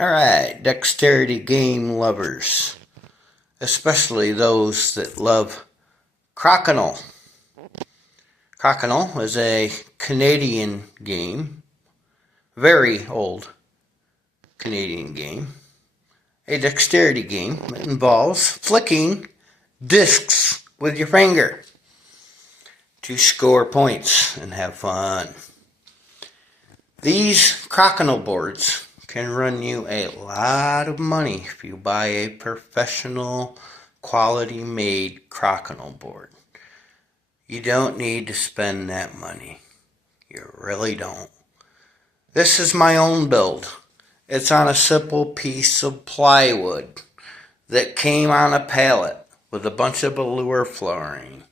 Alright, dexterity game lovers, especially those that love Crokinole. Crokinole is a Canadian game, very old Canadian game, a dexterity game that involves flicking discs with your finger to score points and have fun. These Crokinole boards can run you a lot of money if you buy a professional quality made Crokinole board. You don't need to spend that money. You really don't. This is my own build. It's on a simple piece of plywood that came on a pallet with a bunch of allure flooring.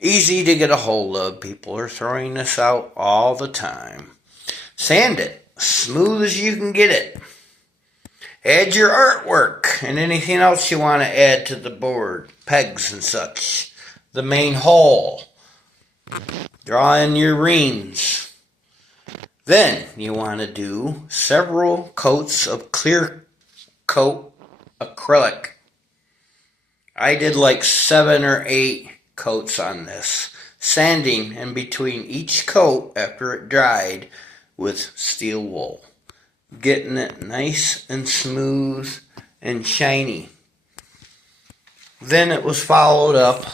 Easy to get a hold of. People are throwing this out all the time. Sand it smooth as you can get it. Add your artwork and anything else you want to add to the board, pegs and such. The main hole. Draw in your reams. Then you want to do several coats of clear coat acrylic. I did like 7 or 8 coats on this, sanding in between each coat after it dried with steel wool, getting it nice and smooth and shiny. Then it was followed up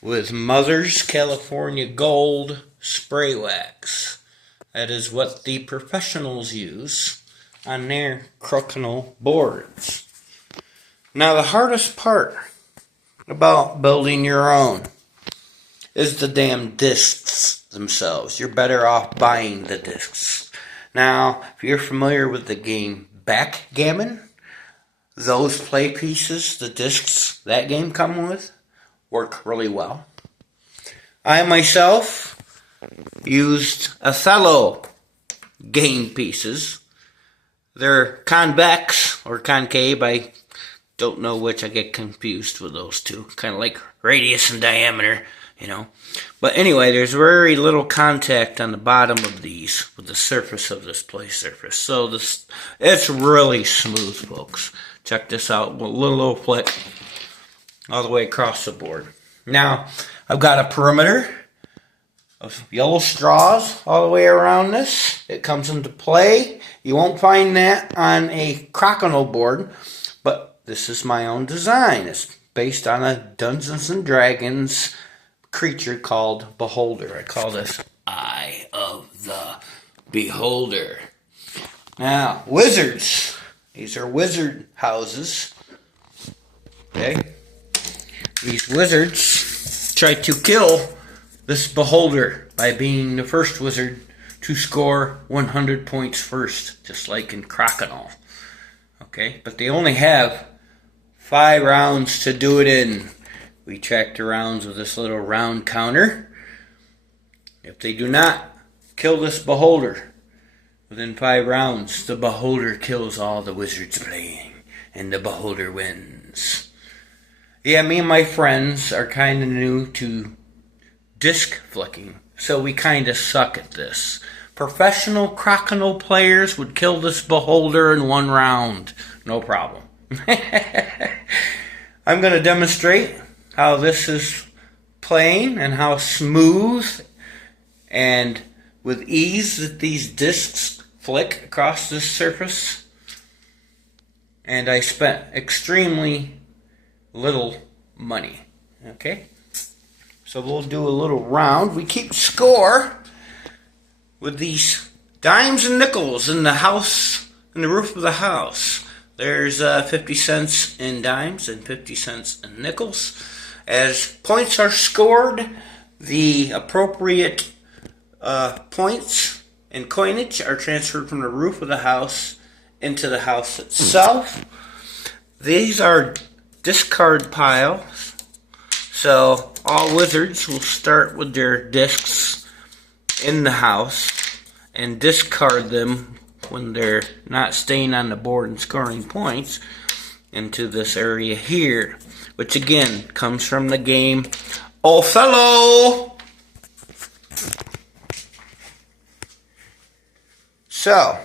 with Mother's California Gold spray wax. That is what the professionals use on their Crokinole boards. Now the hardest part about building your own is the damn discs themselves. You're better off buying the discs. Now, if you're familiar with the game backgammon, those play pieces, the discs that game come with, work really well. I myself used Othello game pieces. They're convex or concave. I don't know which. I get confused with those two. Kind of like radius and diameter, you know. But anyway, there's very little contact on the bottom of these with the surface of this play surface. So it's really smooth, folks. Check this out. A little flick all the way across the board. Now, I've got a perimeter of yellow straws all the way around this. It comes into play. You won't find that on a Crokinole board, but this is my own design. It's based on a Dungeons and Dragons creature called Beholder. I call this Eye of the Beholder. Now, wizards. These are wizard houses. Okay? These wizards try to kill this Beholder by being the first wizard to score 100 points first, just like in Crokinole. Okay? But they only have 5 rounds to do it in. We track the rounds with this little round counter. If they do not kill this Beholder within 5 rounds, the Beholder kills all the wizards playing, and the Beholder wins. Yeah, me and my friends are kind of new to disc flicking, so we kind of suck at this. Professional Crokinole players would kill this Beholder in 1 round. No problem. I'm going to demonstrate how this is playing and how smooth and with ease that these discs flick across this surface. And I spent extremely little money. Okay? So we'll do a little round. We keep score with these dimes and nickels in the house, in the roof of the house. There's 50 cents in dimes and 50 cents in nickels. As points are scored, the appropriate points and coinage are transferred from the roof of the house into the house itself. These are discard piles. So all wizards will start with their discs in the house and discard them when they're not staying on the board and scoring points into this area here, which again comes from the game Othello. So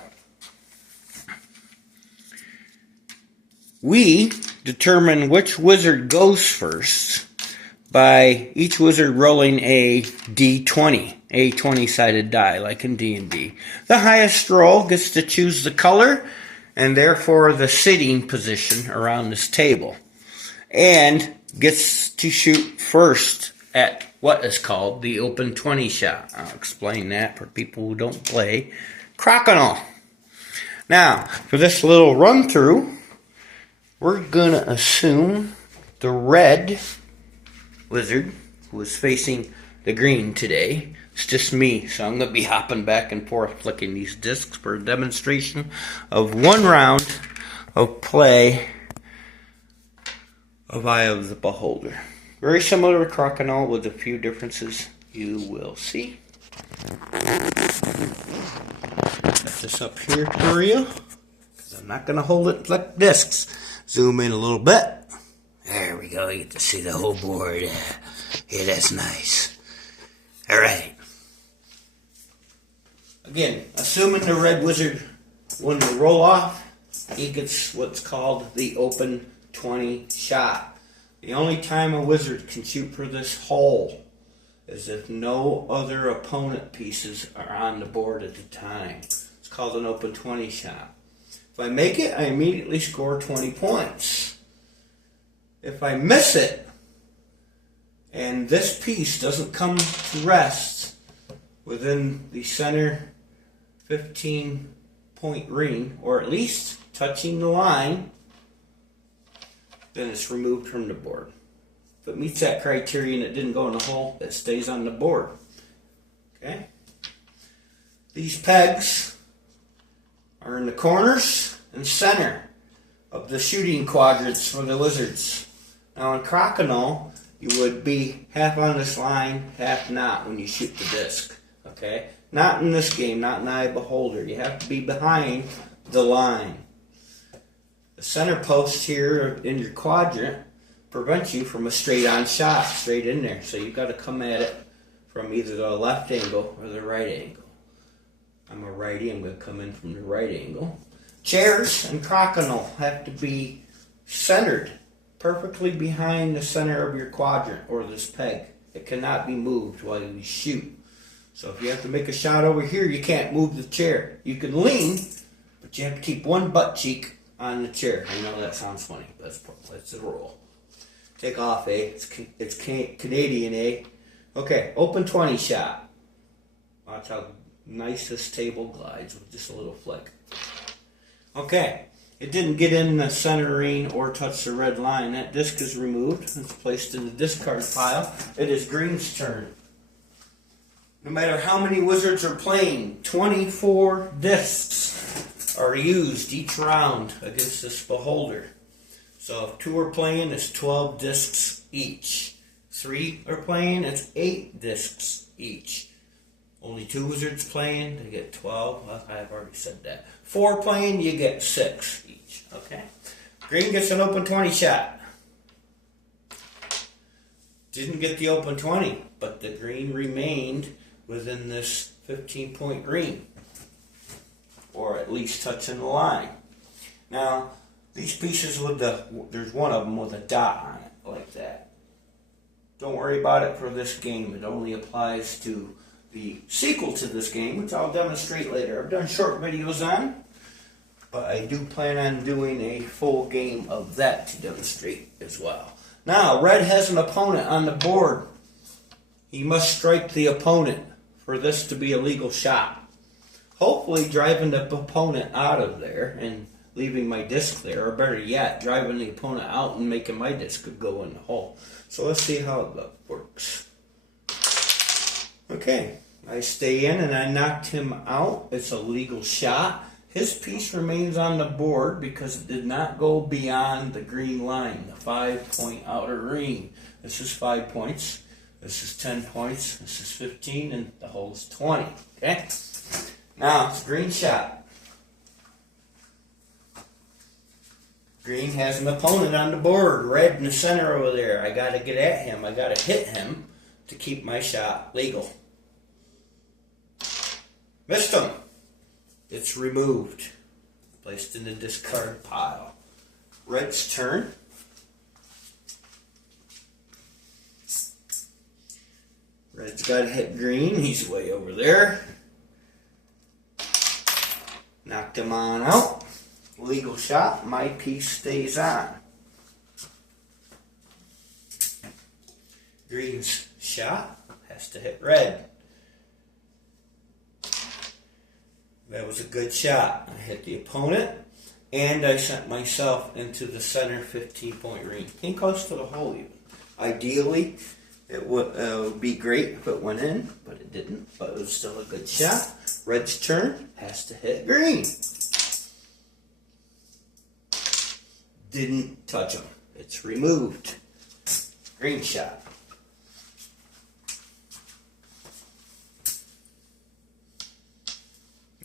We determine which wizard goes first by each wizard rolling a d20, a 20-sided die, like in D&D. The highest roll gets to choose the color and therefore the sitting position around this table, and gets to shoot first at what is called the open 20 shot. I'll explain that for people who don't play Crokinole. Now, for this little run through, we're going to assume the red wizard who is facing the green today. It's just me, so I'm going to be hopping back and forth flicking these discs for a demonstration of one round of play of Eye of the Beholder. Very similar to Crokinole with a few differences you will see. Set this up here for you, because I'm not going to hold it and flick discs. Zoom in a little bit. There we go. You get to see the whole board. Yeah, that's nice. All right. Again, assuming the red wizard, when we roll off, he gets what's called the open 20 shot. The only time a wizard can shoot for this hole is if no other opponent pieces are on the board at the time. It's called an open 20 shot. If I make it, I immediately score 20 points. If I miss it, and this piece doesn't come to rest within the center 15-point ring, or at least touching the line, then it's removed from the board. If it meets that criteria and it didn't go in the hole, it stays on the board. Okay? These pegs are in the corners and center of the shooting quadrants for the wizards. Now in Crokinole, you would be half on this line, half not when you shoot the disc. Okay? Not in this game, not in Eye of the Beholder. You have to be behind the line. The center post here in your quadrant prevents you from a straight-on shot, straight in there. So you've got to come at it from either the left angle or the right angle. I'm a righty, I'm going to come in from the right angle. Chairs and Crokinole have to be centered perfectly behind the center of your quadrant or this peg. It cannot be moved while you shoot. So if you have to make a shot over here, you can't move the chair. You can lean, but you have to keep one butt cheek on the chair. I know that sounds funny, but that's the rule. Take off, eh? It's Canadian, eh? Okay, open 20 shot. Watch how nice this table glides with just a little flick. Okay, it didn't get in the center ring or touch the red line. That disc is removed. It's placed in the discard pile. It is green's turn. No matter how many wizards are playing, 24 discs are used each round against this beholder. So if 2 are playing, it's 12 discs each. 3 are playing, it's 8 discs each. Only 2 wizards playing, they get 12. Well, I've already said that. 4 playing, you get 6 each. Okay? Green gets an open 20 shot. Didn't get the open 20, but the green remained within this 15-point ring, or at least touching the line. Now, these pieces with there's one of them with a dot on it, like that. Don't worry about it for this game. It only applies to the sequel to this game, which I'll demonstrate later. I've done short videos on, but I do plan on doing a full game of that to demonstrate as well. Now, red has an opponent on the board. He must strike the opponent for this to be a legal shot. Hopefully driving the opponent out of there and leaving my disc there, or better yet, driving the opponent out and making my disc go in the hole. So let's see how that works. Okay, I stay in and I knocked him out. It's a legal shot. His piece remains on the board because it did not go beyond the green line, the 5-point outer ring. This is 5 points. This is 10 points. This is 15, and the hole is 20. Okay? Now, it's a green shot. Green has an opponent on the board, red in the center over there. I got to get at him. I got to hit him to keep my shot legal. Missed him. It's removed. Placed in the discard pile. Red's turn. Red's got to hit green. He's way over there. Knocked him on out. Legal shot. My piece stays on. Green's shot has to hit red. That was a good shot. I hit the opponent, and I sent myself into the center 15-point ring. Came close to the hole even. Ideally, it would be great if it went in, but it didn't. But it was still a good shot. Red's turn has to hit green. Didn't touch him. It's removed. Green shot.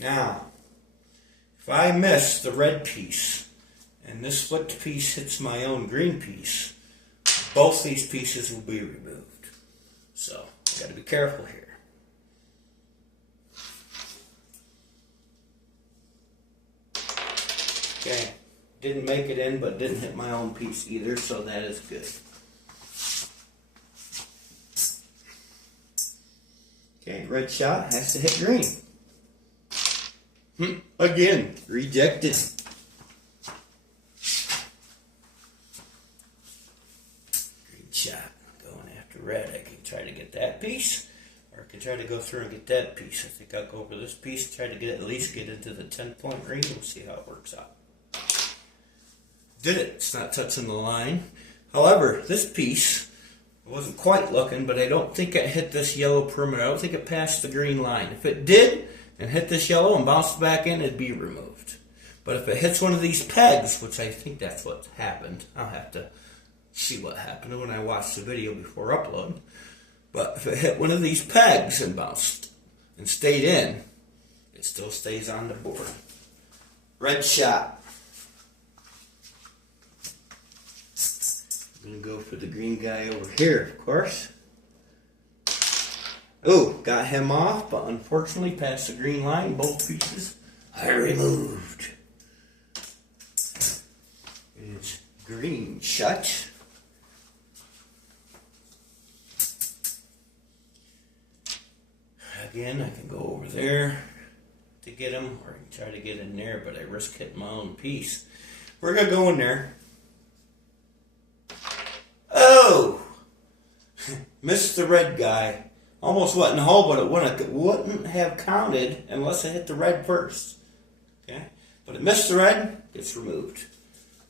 Now, if I miss the red piece and this flipped piece hits my own green piece, both these pieces will be removed. So, I got to be careful here. Okay, didn't make it in, but didn't hit my own piece either, so that is good. Okay, red shot has to hit green. Again, rejected. Green shot, going after red. I can try to get that piece, or I can try to go through and get that piece. I think I'll go over this piece, try to get at least get into the 10-point ring. We'll see how it works out. Did it. It's not touching the line. However, this piece, I wasn't quite looking, but I don't think it hit this yellow perimeter. I don't think it passed the green line. If it did, and hit this yellow and bounced back in, it'd be removed. But if it hits one of these pegs, which I think that's what happened, I'll have to see what happened when I watch the video before uploading. But if it hit one of these pegs and bounced and stayed in, it still stays on the board. Red shot. I'm going to go for the green guy over here, of course. Oh, got him off, but unfortunately past the green line, both pieces I removed. It's green shut. Again, I can go over there to get him, or I can try to get in there, but I risk hitting my own piece. We're going to go in there. Oh! Missed the red guy. Almost went in the hole, but it wouldn't have counted unless I hit the red first. Okay? But it missed the red, gets removed.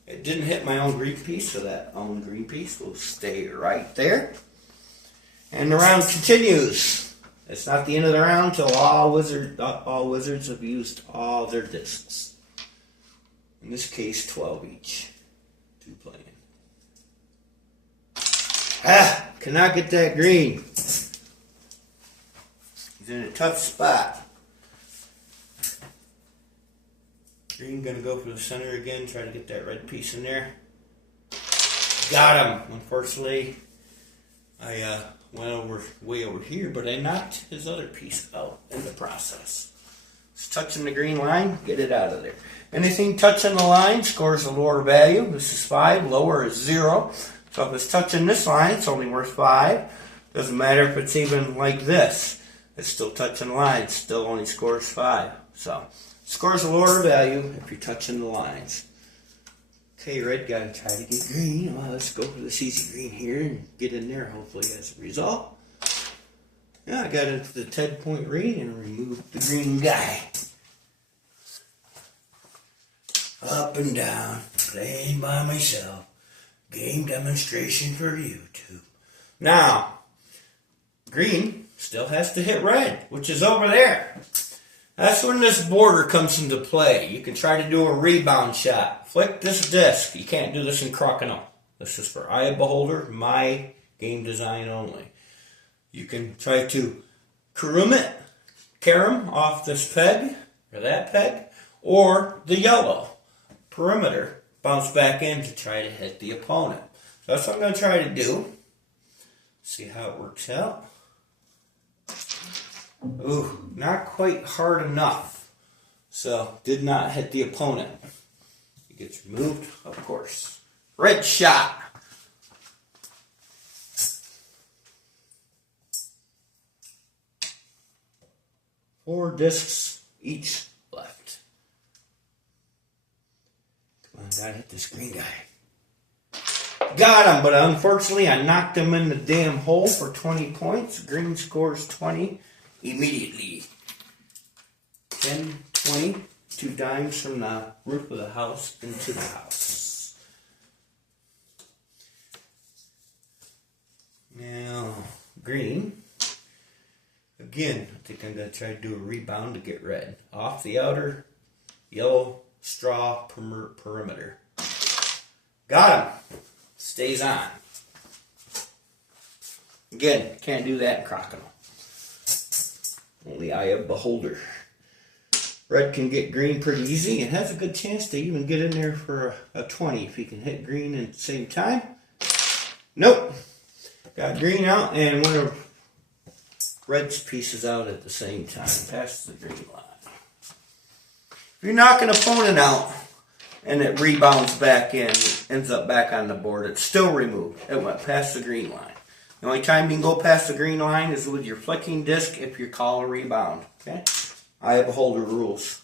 It didn't hit my own green piece, so that own green piece will stay right there. And the round continues. It's not the end of the round until all wizards have used all their discs. In this case, 12 each. 2 playing. Cannot get that green. He's in a tough spot. Green gonna go for the center again, try to get that red piece in there. Got him. Unfortunately, I went way over here, but I knocked his other piece out in the process. It's touching the green line, get it out of there. Anything touching the line scores a lower value. This is 5, lower is 0. So if it's touching this line, it's only worth 5. Doesn't matter if it's even like this. It's still touching the line, still only scores 5. So, scores a lower value if you're touching the lines. Okay, red guy try to get green. Well, let's go for this easy green here and get in there, hopefully as a result. Yeah, I got into the 10-point ring and removed the green guy. Up and down, playing by myself. Game demonstration for YouTube. Now, green still has to hit red, which is over there. That's when this border comes into play. You can try to do a rebound shot. Flick this disc. You can't do this in Crokinole. This is for eye of beholder, my game design only. You can try to carom off this peg, or that peg, or the yellow perimeter. Bounce back in to try to hit the opponent. So that's what I'm going to try to do. See how it works out. Ooh, not quite hard enough. So, did not hit the opponent. gets removed, of course. Red shot. Four discs each left. Come on, gotta hit this green guy. Got him, but unfortunately I knocked him in the damn hole for 20 points. Green scores 20 immediately. 10, 20, 2 dimes from the roof of the house into the house. Now, green. Again, I think I'm going to try to do a rebound to get red. Off the outer yellow straw perimeter. Got him. Stays on. Again, can't do that in Crokinole. Only eye of beholder. Red can get green pretty easy and has a good chance to even get in there for a 20 if he can hit green at the same time. Nope. Got green out and one of red's pieces out at the same time. Past the green line. If you knock an opponent out and it rebounds back in, ends up back on the board, it's still removed. It went past the green line. The only time you can go past the green line is with your flicking disc if you call a rebound. Okay? Eye of beholder rules.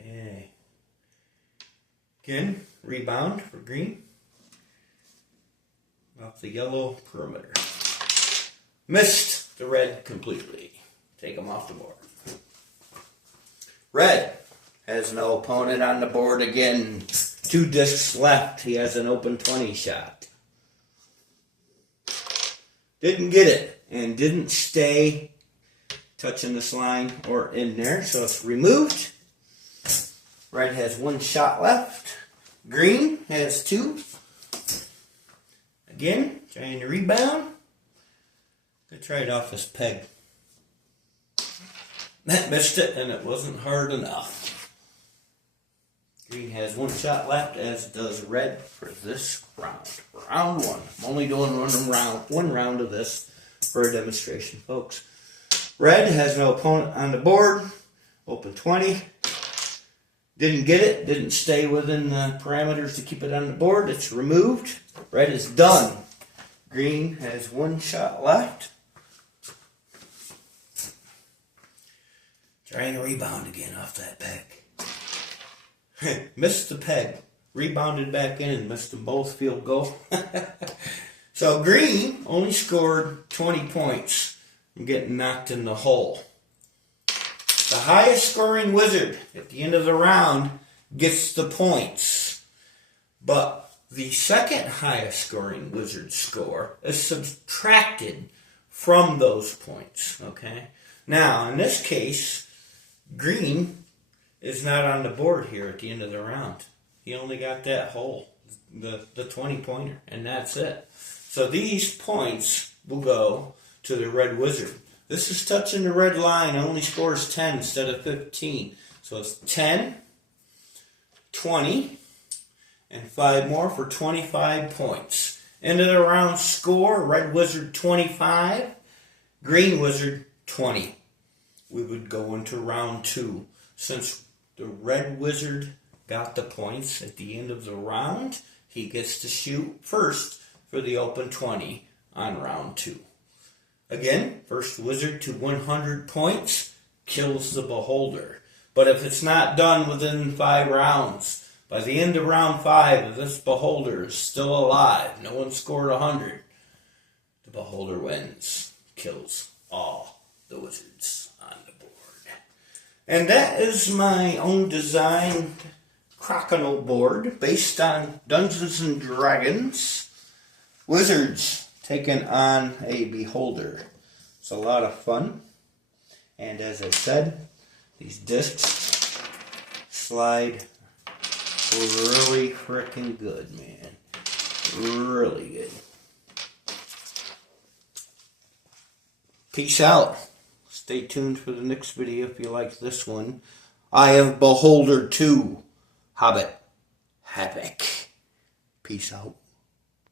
Okay. Again, rebound for green. Off the yellow perimeter. Missed the red completely. Take him off the board. Red has no opponent on the board again. 2 discs left. He has an open 20 shot. Didn't get it and didn't stay touching this line or in there, so it's removed. Red has 1 shot left. Green has 2. Again, trying to rebound. I tried it off this peg. That missed it, and it wasn't hard enough. Green has 1 shot left, as does red for this round. Round 1. I'm only doing one round of this for a demonstration, folks. Red has no opponent on the board. Open 20. Didn't get it. Didn't stay within the parameters to keep it on the board. It's removed. Red is done. Green has 1 shot left. Trying to rebound again off that peg. Missed the peg. Rebounded back in and missed them both field goal. So green only scored 20 points from getting knocked in the hole. The highest scoring wizard at the end of the round gets the points. But the second highest scoring wizard score is subtracted from those points. Okay. Now, in this case, green is not on the board here at the end of the round. He only got that hole, the 20-pointer, and that's it. So these points will go to the red wizard. This is touching the red line. It only scores 10 instead of 15. So it's 10, 20, and 5 more for 25 points. End of the round score, red wizard 25, green wizard 20. We would go into round 2. Since the red wizard got the points at the end of the round, he gets to shoot first for the open 20 on round 2. Again, first wizard to 100 points kills the beholder. But if it's not done within 5 rounds, by the end of round 5, if this beholder is still alive, no one scored 100, the beholder wins, kills all the wizards on the board. And that is my own designed Crokinole board based on Dungeons and Dragons. Wizards taking on a beholder. It's a lot of fun. And as I said, these discs slide really freaking good, man. Really good. Peace out. Stay tuned for the next video if you like this one. Eye of Beholder 2. Hobbit. Havoc. Peace out.